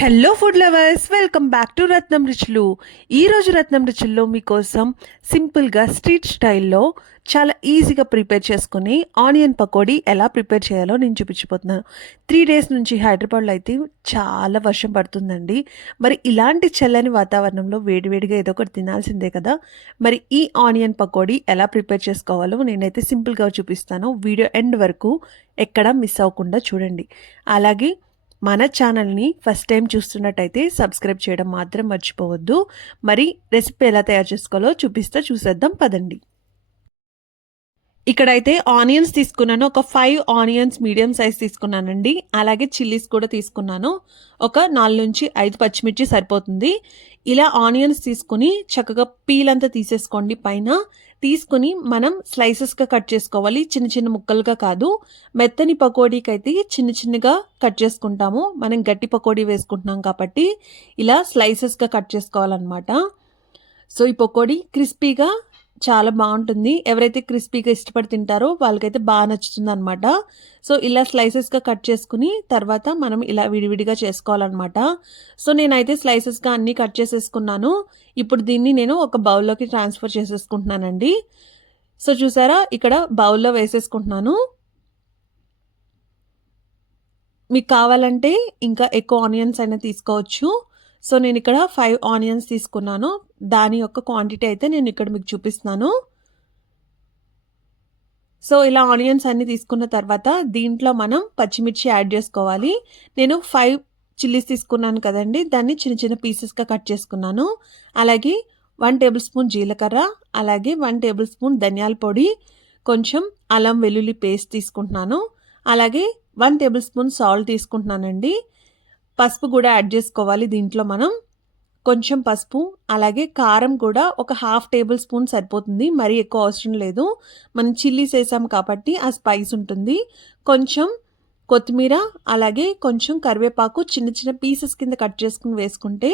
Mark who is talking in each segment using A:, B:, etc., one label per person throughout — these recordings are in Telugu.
A: Hello food lovers welcome back to Ratnam Ruchulu ఈరోజు రత్నం రుచుల్లో మీకోసం సింపుల్గా స్ట్రీట్ స్టైల్లో చాలా ఈజీగా ప్రిపేర్ చేసుకుని ఆనియన్ పకోడీ ఎలా ప్రిపేర్ చేయాలో నేను చూపించిపోతున్నాను త్రీ డేస్ నుంచి హైదరాబాద్లో అయితే చాలా వర్షం పడుతుందండి. మరి ఇలాంటి చల్లని వాతావరణంలో వేడివేడిగా ఏదో ఒకటి తినాల్సిందే కదా. మరి ఈ ఆనియన్ పకోడీ ఎలా ప్రిపేర్ చేసుకోవాలో నేనైతే సింపుల్గా చూపిస్తాను. వీడియో ఎండ్ వరకు ఎక్కడ మిస్ అవ్వకుండా చూడండి. అలాగే మన ఛానల్ని ఫస్ట్ టైం చూస్తున్నట్టయితే సబ్స్క్రైబ్ చేయడం మాత్రం మర్చిపోవద్దు. మరి రెసిపీ ఎలా తయారు చేసుకోవాలో చూపిస్తా చూసేద్దాం పదండి. ఇక్కడైతే ఆనియన్స్ తీసుకున్నాను. ఒక ఫైవ్ ఆనియన్స్ మీడియం సైజ్ తీసుకున్నానండి. అలాగే చిల్లీస్ కూడా తీసుకున్నాను. ఒక నాలుగు నుంచి ఐదు పచ్చిమిర్చి సరిపోతుంది. ఇలా ఆనియన్స్ తీసుకుని చక్కగా పీల్ అంతా తీసేసుకోండి. పైన తీసుకుని మనం స్లైసెస్గా కట్ చేసుకోవాలి. చిన్న చిన్న ముక్కలుగా కాదు. మెత్తని పకోడీకి అయితే చిన్న చిన్నగా కట్ చేసుకుంటాము. మనం గట్టి పకోడీ వేసుకుంటున్నాం కాబట్టి ఇలా స్లైసెస్గా కట్ చేసుకోవాలన్నమాట. సో ఈ పకోడీ క్రిస్పీగా చాలా బాగుంటుంది. ఎవరైతే క్రిస్పీగా ఇష్టపడి తింటారో వాళ్ళకైతే బాగా నచ్చుతుంది అనమాట సో ఇలా స్లైసెస్గా కట్ చేసుకుని తర్వాత మనం ఇలా విడివిడిగా చేసుకోవాలన్నమాట. సో నేనైతే స్లైసెస్గా అన్నీ కట్ చేసేసుకున్నాను. ఇప్పుడు దీన్ని నేను ఒక బౌల్లోకి ట్రాన్స్ఫర్ చేసేసుకుంటున్నానండి. సో చూసారా? ఇక్కడ బౌల్లో వేసేసుకుంటున్నాను. మీకు కావాలంటే ఇంకా ఎక్కువ ఆనియన్స్ అయినా తీసుకోవచ్చు. సో నేను ఇక్కడ ఫైవ్ ఆనియన్స్ తీసుకున్నాను. దాని యొక్క క్వాంటిటీ అయితే నేను ఇక్కడ మీకు చూపిస్తున్నాను. సో ఇలా ఆనియన్స్ అన్ని తీసుకున్న తర్వాత దీంట్లో మనం పచ్చిమిర్చి యాడ్ చేసుకోవాలి. నేను ఫైవ్ చిల్లీస్ తీసుకున్నాను కదండి. దాన్ని చిన్న చిన్న పీసెస్గా కట్ చేసుకున్నాను. అలాగే వన్ టేబుల్ స్పూన్ జీలకర్ర అలాగే వన్ టేబుల్ స్పూన్ ధనియాల పొడి కొంచెం అల్లం వెల్లుల్లి పేస్ట్ తీసుకుంటున్నాను. అలాగే వన్ టేబుల్ స్పూన్ సాల్ట్ తీసుకుంటున్నానండి. పసుపు కూడా యాడ్ చేసుకోవాలి దీంట్లో మనం. కొంచెం పసుపు అలాగే కారం కూడా ఒక హాఫ్ టేబుల్ స్పూన్ సరిపోతుంది. మరీ ఎక్కువ అవసరం లేదు. మనం చిల్లీస్ వేసాం కాబట్టి ఆ స్పైస్ ఉంటుంది. కొంచెం కొత్తిమీర అలాగే కొంచెం కరివేపాకు చిన్న చిన్న పీసెస్ కింద కట్ చేసుకుని వేసుకుంటే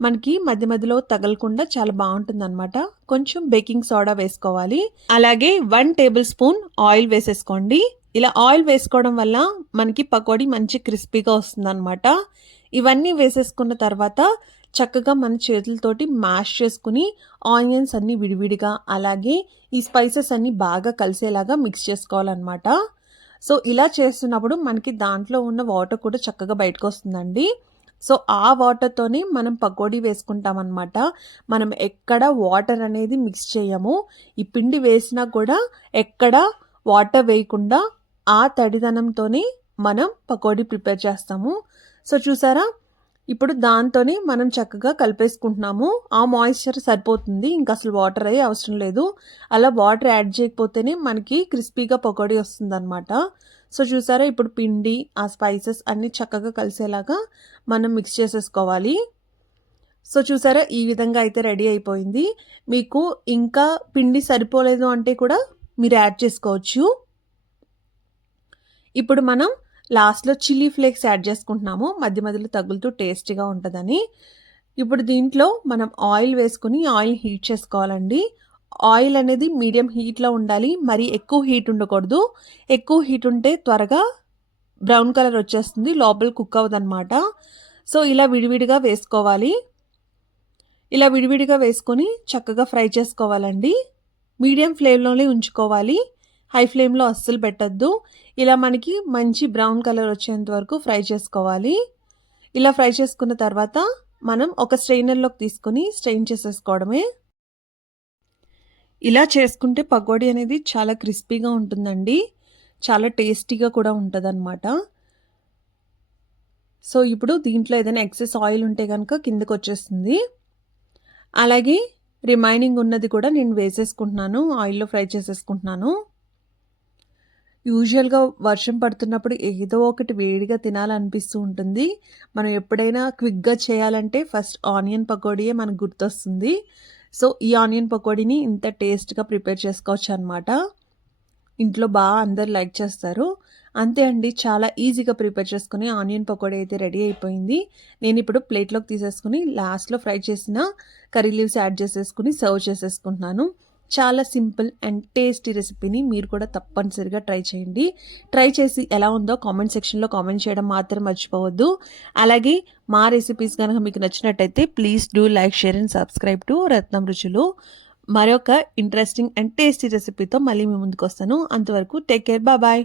A: మనకి మధ్య మధ్యలో తగలకుండా చాలా బాగుంటుంది అనమాట కొంచెం బేకింగ్ సోడా వేసుకోవాలి. అలాగే వన్ టేబుల్ స్పూన్ ఆయిల్ వేసేసుకోండి. ఇలా ఆయిల్ వేసుకోవడం వల్ల మనకి పకోడీ మంచి క్రిస్పీగా వస్తుంది అనమాట ఇవన్నీ వేసేసుకున్న తర్వాత చక్కగా మన చేతులతోటి మ్యాష్ చేసుకుని ఆనియన్స్ అన్నీ విడివిడిగా అలాగే ఈ స్పైసెస్ అన్నీ బాగా కలిసేలాగా మిక్స్ చేసుకోవాలన్నమాట. సో ఇలా చేస్తున్నప్పుడు మనకి దాంట్లో ఉన్న వాటర్ కూడా చక్కగా బయటకు వస్తుందండి. సో ఆ వాటర్తోనే మనం పకోడీ వేసుకుంటామన్నమాట. మనం ఎక్కడ వాటర్ అనేది మిక్స్ చేయము. ఈ పిండి వేసినా కూడా ఎక్కడ వాటర్ వేయకుండా ఆ తడిదనంతోనే మనం పకోడీ ప్రిపేర్ చేస్తాము. సో చూసారా? ఇప్పుడు దాంతోనే మనం చక్కగా కలిపేసుకుంటున్నాము. ఆ మాయిశ్చర్ సరిపోతుంది. ఇంకా అసలు వాటర్ అయ్యే అవసరం లేదు. అలా వాటర్ యాడ్ చేయకపోతేనే మనకి క్రిస్పీగా పకోడీ వస్తుంది అనమాట సో చూసారా? ఇప్పుడు పిండి ఆ స్పైసెస్ అన్నీ చక్కగా కలిసేలాగా మనం మిక్స్ చేసేసుకోవాలి. సో చూసారా? ఈ విధంగా అయితే రెడీ అయిపోయింది. మీకు ఇంకా పిండి సరిపోలేదు అంటే కూడా మీరు యాడ్ చేసుకోవచ్చు. ఇప్పుడు మనం లాస్ట్లో చిల్లీ ఫ్లేక్స్ యాడ్ చేసుకుంటున్నాము. మధ్య మధ్యలో తగులుతూ టేస్టీగా ఉంటుందని. ఇప్పుడు దీంట్లో మనం ఆయిల్ వేసుకుని ఆయిల్ హీట్ చేసుకోవాలండి. ఆయిల్ అనేది మీడియం హీట్లో ఉండాలి. మరి ఎక్కువ హీట్ ఉండకూడదు. ఎక్కువ హీట్ ఉంటే త్వరగా బ్రౌన్ కలర్ వచ్చేస్తుంది. లోపల కుక్ అవ్వదన్నమాట. సో ఇలా విడివిడిగా వేసుకోవాలి. ఇలా విడివిడిగా వేసుకొని చక్కగా ఫ్రై చేసుకోవాలండి. మీడియం ఫ్లేమ్లోనే ఉంచుకోవాలి. హై ఫ్లేమ్లో అస్సలు పెట్టద్దు. ఇలా మనకి మంచి బ్రౌన్ కలర్ వచ్చేంత వరకు ఫ్రై చేసుకోవాలి. ఇలా ఫ్రై చేసుకున్న తర్వాత మనం ఒక స్ట్రెయినర్లోకి తీసుకొని స్ట్రెయిన్ చేసేసుకోవడమే. ఇలా చేసుకుంటే పకోడీ అనేది చాలా క్రిస్పీగా ఉంటుందండి. చాలా టేస్టీగా కూడా ఉంటుంది సో ఇప్పుడు దీంట్లో ఏదైనా ఎక్సెస్ ఆయిల్ ఉంటే కనుక కిందకు వచ్చేస్తుంది. అలాగే రిమైనింగ్ ఉన్నది కూడా నేను వేసేసుకుంటున్నాను ఆయిల్లో ఫ్రై చేసేసుకుంటున్నాను. యూజువల్గా వర్షం పడుతున్నప్పుడు ఏదో ఒకటి వేడిగా తినాలనిపిస్తూ ఉంటుంది. మనం ఎప్పుడైనా క్విక్గా చేయాలంటే ఫస్ట్ ఆనియన్ పకోడీయే మనకు గుర్తొస్తుంది. సో ఈ ఆనియన్ పకోడీని ఇంత టేస్ట్గా ప్రిపేర్ చేసుకోవచ్చు అనమాట ఇంట్లో బాగా అందరు లైక్ చేస్తారు. అంతే అండి చాలా ఈజీగా ప్రిపేర్ చేసుకుని ఆనియన్ పకోడీ అయితే రెడీ అయిపోయింది. నేను ఇప్పుడు ప్లేట్లోకి తీసేసుకుని లాస్ట్లో ఫ్రై చేసిన కర్రీ లీవ్స్ యాడ్ చేసేసుకుని సర్వ్ చేసేసుకుంటున్నాను. చాలా సింపుల్ అండ్ టేస్టీ రెసిపీని మీరు కూడా తప్పనిసరిగా ట్రై చేయండి. ట్రై చేసి ఎలా ఉందో కామెంట్ సెక్షన్లో కామెంట్ చేయడం మాత్రం మర్చిపోవద్దు. అలాగే మా రెసిపీస్ కనుక మీకు నచ్చినట్టయితే please do like share and subscribe to Ratnam Ruchulu. మరొక ఇంట్రెస్టింగ్ అండ్ టేస్టీ రెసిపీతో మళ్ళీ మీ ముందుకు వస్తాను. అంతవరకు టేక్ కేర్. బాయ్.